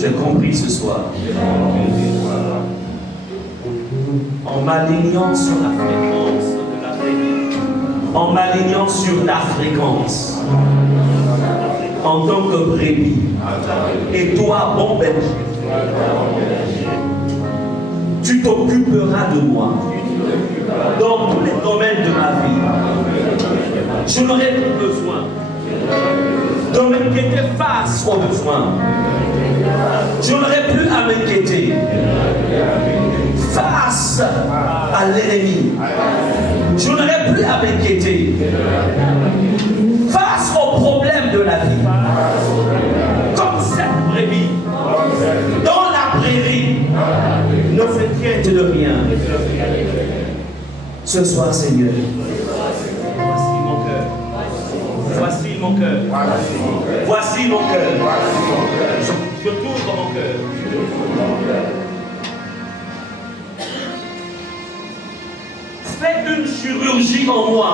J'ai compris ce soir. En m'alignant sur la fréquence de la brebis, en m'alignant sur ta fréquence, en tant que brebis, et toi, bon berger, tu t'occuperas de moi dans tous les domaines de ma vie. Je n'aurai plus besoin de m'inquiéter face aux besoins. Je n'aurai plus à m'inquiéter face à l'ennemi. Je n'aurai plus à m'inquiéter face aux problèmes de la vie. Comme cette brebis dans la prairie ne s'inquiète de rien. Ce soir, Seigneur, voici mon cœur. Voici mon cœur. Voici mon cœur. Je t'ouvre mon cœur. Fais une chirurgie en moi.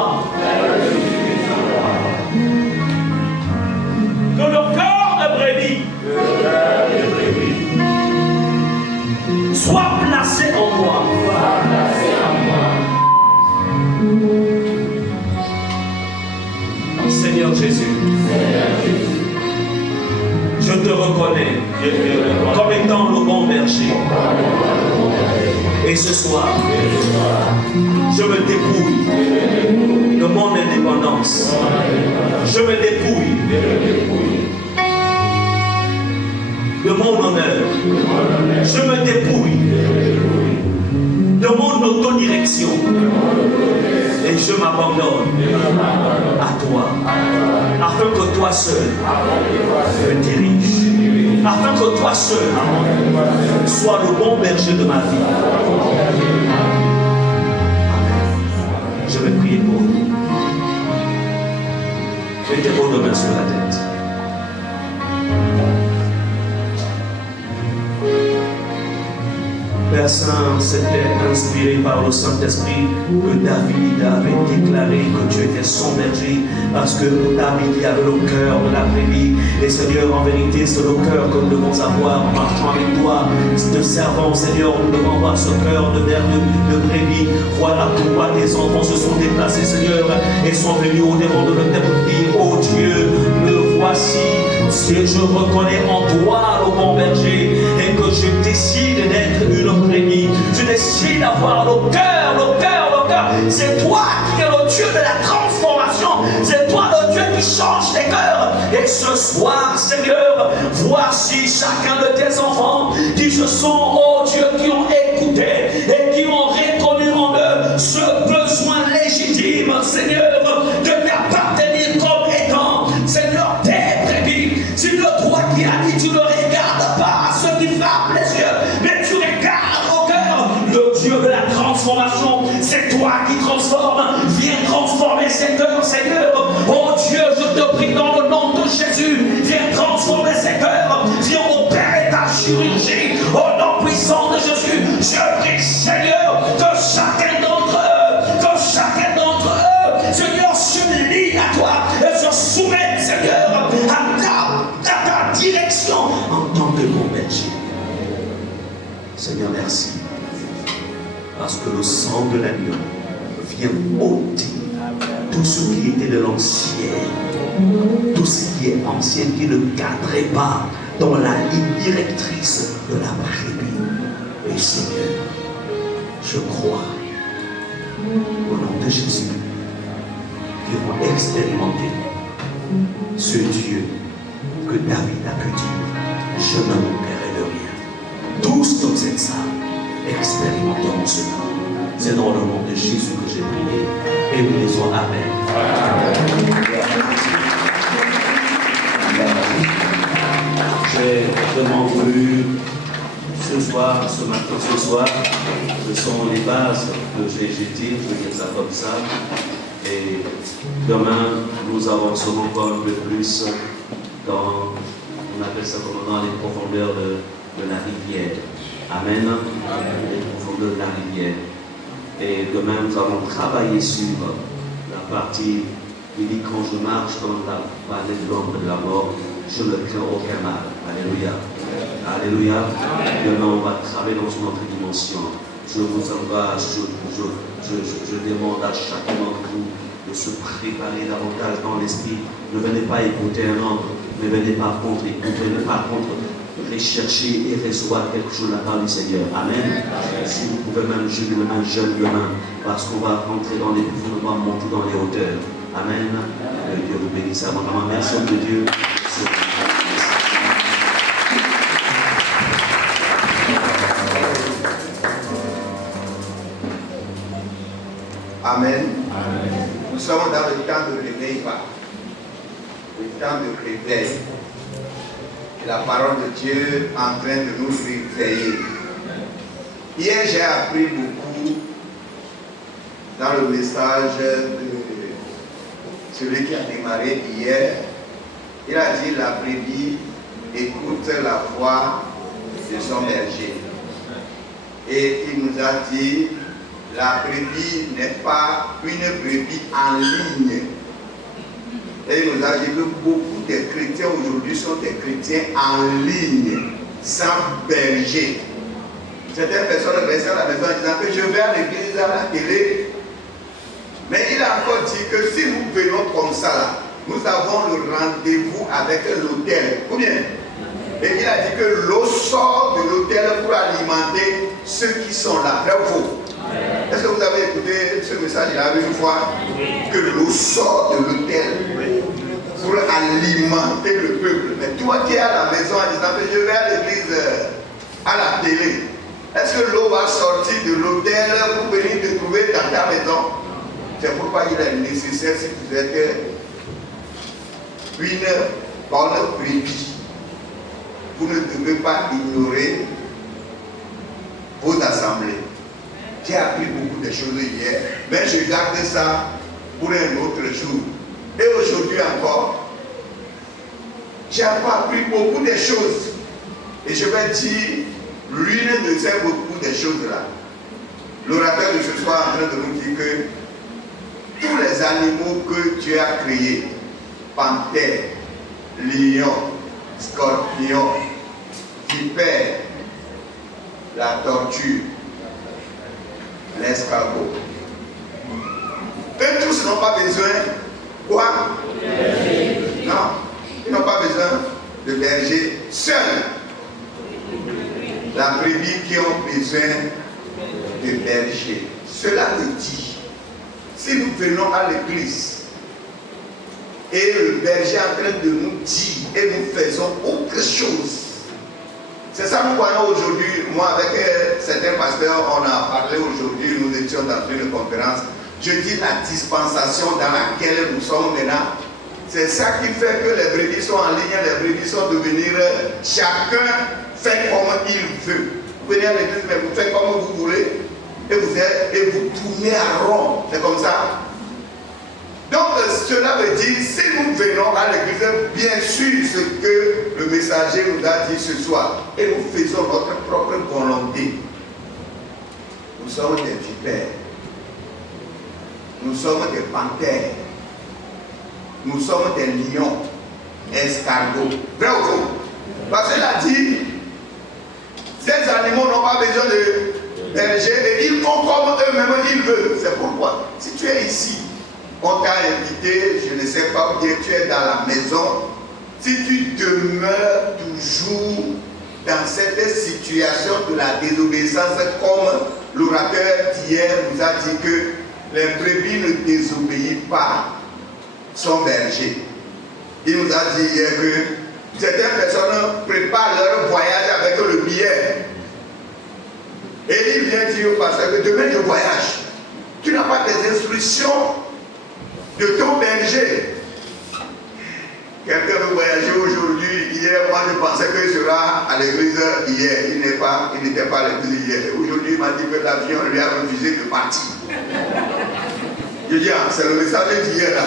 Que le corps de brebis soit placé en moi. Seigneur Jésus, je te reconnais comme étant le bon berger. Et ce soir, je me dépouille de mon indépendance. Je me dépouille de mon honneur. Je me dépouille de mon autodirection. Et je m'abandonne à toi, afin que toi seul me dirige, afin que toi seul sois le bon berger de ma vie. Amen. Je vais prier pour vous. Mettez vos deux mains sur la tête. Père Saint, c'était inspiré par le Saint-Esprit que David avait déclaré que tu étais son berger, parce que David y avait le cœur de la brebis. Et Seigneur, en vérité, c'est le cœur que nous devons avoir en marchant avec toi, te servant, Seigneur. Nous devons avoir ce cœur de brebis. Voilà pourquoi tes enfants se sont déplacés, Seigneur, et sont venus au devant de notre dire, oh Dieu, me voici. Je reconnais en toi le bon berger et que je décide d'être une brebis. Je décide d'avoir le cœur, le cœur, le cœur. C'est toi qui es le Dieu de la transformation. C'est toi le Dieu qui change les cœurs. Et ce soir, Seigneur, voici chacun de tes enfants qui se sont, oh Dieu, qui ont écouté et qui ont reconnu en eux ce besoin légitime, Seigneur, de t'appartenir comme étant, Seigneur, tes brebis. C'est le toi qui a dit, tu ne regardes pas à ceux qui frappent les yeux, mais tu regardes au cœur. Le Dieu de la transformation, c'est toi qui transformes. Viens transformer ces cœurs, Seigneur. Oh Dieu, je te prie dans le nom de Jésus. Viens transformer ces cœurs. Viens opérer ta chirurgie au nom puissant de Jésus. Je prie, Seigneur, que chacun d'entre eux, Seigneur, se lie à toi et se soumette, Seigneur, à ta direction en tant que bon berger. Seigneur, merci. Parce que le sang de l'agneau vient ôter tout ce qui était de l'ancien, tout ce qui est ancien, qui ne cadrait pas dans la ligne directrice de la brebis. Et Seigneur, je crois, au nom de Jésus, qui vont expérimenter ce Dieu que David a pu dire, je ne manquerai de rien. Tous comme cette salle expérimenteront cela. C'est dans le nom de Jésus que j'ai prié. Et nous disons Amen. J'ai vraiment voulu ce soir, ce matin, ce soir, ce sont les bases que j'ai jetées, je vais dire ça comme ça. Et demain, nous avancerons encore un peu plus dans, on appelle ça comment, dans les profondeurs de la rivière. Amen. Les profondeurs de la rivière. Et demain, nous allons travailler sur la partie, il dit, quand je marche dans la vallée de l'ombre de la mort, je ne crains aucun mal. Alléluia. Alléluia. Maintenant, on va travailler dans une autre dimension. Je vous encourage, je demande à chacun d'entre vous de se préparer davantage dans l'esprit. Ne venez pas écouter un ordre, ne venez pas contre écouter, ne pas contre rechercher et recevoir quelque chose de la part du Seigneur. Amen. Si vous pouvez même jeûner un jeûne demain, parce qu'on va rentrer dans les profondeurs, monter dans les hauteurs. Amen. Que Dieu vous bénisse. Maman, merci de Dieu. Amen. Amen. Nous sommes dans le temps de réveil, le temps de réveil. Et la parole de Dieu est en train de nous réveiller. Hier, j'ai appris beaucoup dans le message de celui qui a démarré hier. Il a dit la brebis écoute la voix de son berger. Et il nous a dit la brebis n'est pas une brebis en ligne. Et il nous a dit que beaucoup de chrétiens aujourd'hui sont des chrétiens en ligne, sans berger. Certaines personnes restaient à la maison en disant que je vais à l'église, à la télé. Mais il a encore dit que si nous venons comme ça, là, nous avons le rendez-vous avec l'autel. Combien? Et il a dit que l'eau sort de l'autel pour alimenter ceux qui sont là. Vrai ou faux? Est-ce que vous avez écouté ce message-là une fois? Que l'eau sort de l'autel pour alimenter le peuple. Mais toi qui es à la maison en disant que je vais à l'église, à la télé, est-ce que l'eau va sortir de l'autel pour venir te trouver dans ta maison? C'est pourquoi il est nécessaire, si vous êtes une bonne brebis, vous ne devez pas ignorer vos assemblées. J'ai appris beaucoup de choses hier, mais je garde ça pour un autre jour. Et aujourd'hui encore, j'ai appris beaucoup de choses. Et je vais dire l'une de ces beaucoup de choses-là. L'orateur de ce soir est en train de nous dire que tous les animaux que Dieu a créés, panthère, lion, scorpion, vipère, la tortue, l'escargot. Eux tous n'ont pas besoin quoi? Non, ils n'ont pas besoin de berger seul. La brebis qui ont besoin de berger. Cela veut dire, si nous venons à l'église et le berger est en train de nous dire et nous faisons autre chose. C'est ça que nous voyons aujourd'hui. Moi, avec certains pasteurs, on a parlé aujourd'hui, nous étions dans une conférence. Je dis la dispensation dans laquelle nous sommes maintenant. C'est ça qui fait que les brebis sont en ligne, les brebis sont devenir, chacun fait comme il veut. Vous venez à l'église, mais vous faites comme vous voulez, et vous tournez à rond. C'est comme ça. Donc cela veut dire, si nous venons à l'église, bien sûr ce que le messager nous a dit ce soir, et nous faisons notre propre volonté. Nous sommes des vipères. Nous sommes des panthères. Nous sommes des lions, escargots. Vrai ou faux? Parce qu'il a dit, ces animaux n'ont pas besoin de berger et ils font comme eux-mêmes ils veulent. C'est pourquoi, si tu es ici, on t'a invité, je ne sais pas où tu es dans la maison, si tu demeures toujours dans cette situation de la désobéissance, comme l'orateur d'hier nous a dit que les brebis ne désobéissent pas son berger. Il nous a dit hier que certaines personnes préparent leur voyage avec le billet. Et il vient dire au pasteur que demain je voyage. Tu n'as pas des instructions de ton berger. Quelqu'un veut voyager aujourd'hui. Hier, moi je pensais qu'il sera à l'église hier. Il n'était pas à l'église hier. Aujourd'hui, il m'a dit que l'avion lui a refusé de partir. Je dis, ah, c'est le message d'hier là.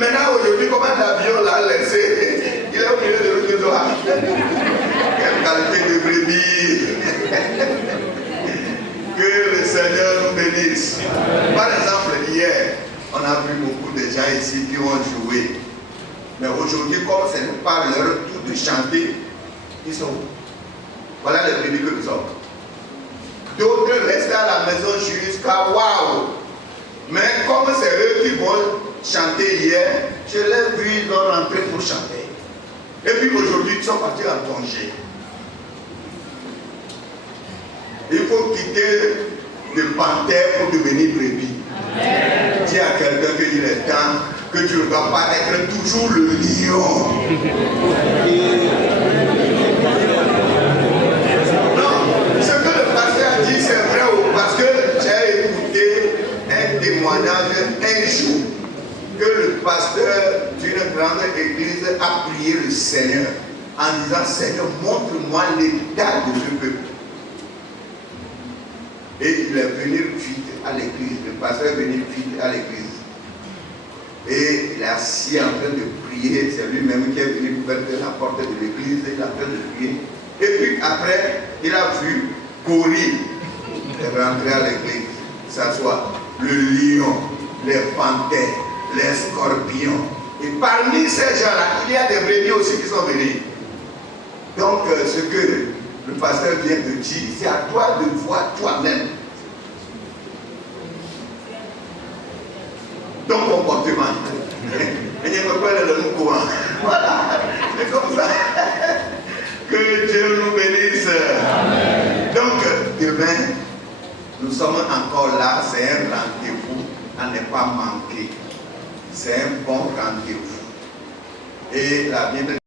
Maintenant, aujourd'hui, comment l'avion l'a laissé? Il est au milieu de l'autre doigt. Quelle qualité de brebis. Que le Seigneur nous bénisse. Par exemple, hier, on a vu beaucoup de gens ici qui ont joué. Mais aujourd'hui, comme ce n'est pas leur tour de chanter, Ils sont où? Voilà les brebis que nous sommes. D'autres restent à la maison jusqu'à waouh. Mais comme c'est eux qui vont chanter hier, je l'ai vu, ils ont rentré pour chanter. Et puis aujourd'hui, ils sont partis en congé. Il faut quitter le panthère pour devenir brebis. Dis à quelqu'un qu'il est temps que tu ne vas pas être toujours le lion. Non, ce que le pasteur a dit, c'est vrai, parce que j'ai écouté un témoignage un jour que le pasteur d'une grande église a prié le Seigneur en disant: Seigneur, montre-moi l'état de ce peuple. Et il est venu vite à l'église. Le pasteur est venu vite à l'église. Et il est assis en train de prier. C'est lui-même qui est venu ouvrir la porte de l'église. Il est en train de prier. Et puis après, il a vu courir et rentrer à l'église, s'asseoir. Le lion, les panthères, les scorpions. Et parmi ces gens-là, il y a des brebis aussi qui sont venus. Donc, ce que le pasteur vient de dire, c'est à toi de voir toi-même ton comportement. Et il me parle de nous courant. Voilà, c'est comme ça. Que Dieu nous bénisse. Amen. Donc, demain, nous sommes encore là. C'est un rendez-vous à ne pas manquer. C'est un bon rendez-vous. Et la Bible